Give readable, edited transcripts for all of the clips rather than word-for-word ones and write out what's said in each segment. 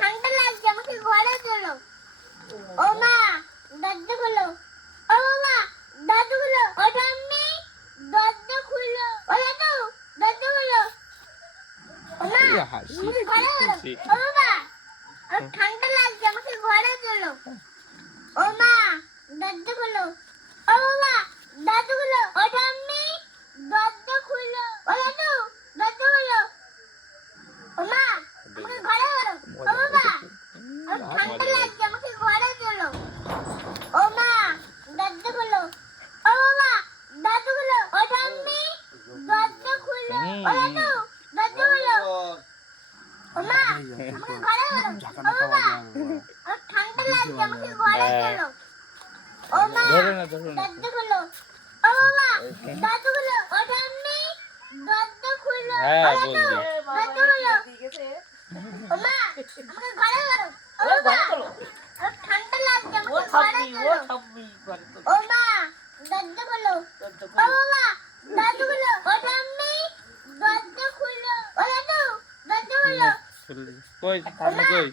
ঠান্ডা লাগছে আমাকে ঘরে চলো। ও মা দরজা খোলো। ও বাবা দরজা খোলো। ও ঠাম্মি দরজা খোলো। ও দাদু দরজা খোলো। ও মা আমাকে ঘরে চলো। ও বাবা ঠান্ডা লাগছে আমাকে ঘরে চলো। ও মা দরজা খোলো। ও বাবা দরজা খোলো। ও ঠাম্মি দরজা খোলো। ও দাদু দরজা খোলো। ও মা আমাকে ঘরে চলো। ও বাবা ঠান্ডা লাগছে আমাকে ঘরে চলো। ও মা দরজা খোলো। ও বাবা দরজা খোলো। ও ঠাম্মি দরজা খোলো। ও দাদু দরজা খোলো। ও মা আমাকে ঘরে চলো। ও বাবা ঠান্ডা লাগছে আমাকে ঘরে চলো। ও মা দরজা খোলো। ও বাবা দরজা খোলো। ও ঠাম্মি দরজা খোলো। ও দাদু দরজা খোলো। কই ঠাম্মা কই?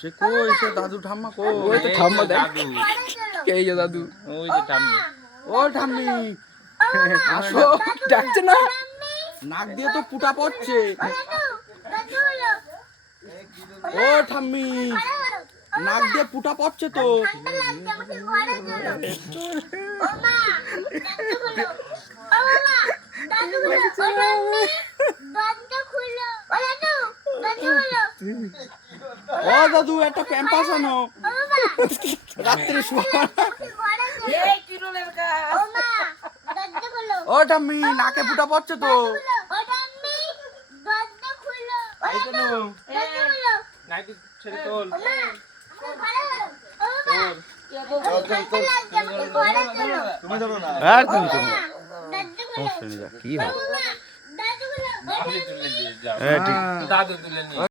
সে কই সে দাদু ঠাম্মা কই? ওই তো ঠাম্মা দেখ। এই যে দাদু। ওই যে ঠাম্মি। ও ঠাম্মি আসো, ডাকছে না? নাক দিয়ে তো ফুটা পড়ছে। ও ঠাম্মি নাক দিয়ে ফুটা পড়ছে তো। ও দাদু একটা প্যাম্পাস আনো, রাত্রে শোয়া। ও ঠাম্মি নাকে ফুটা পড়ছে তো। এই তো নো। নাইটি ছেড়ে তোল। তুমি ধরো না। আর তুমি তো কি হবে? দাদু তুলে দিয়ে যাও। হ্যাঁ ঠিক। দাদু তুলে নিয়ে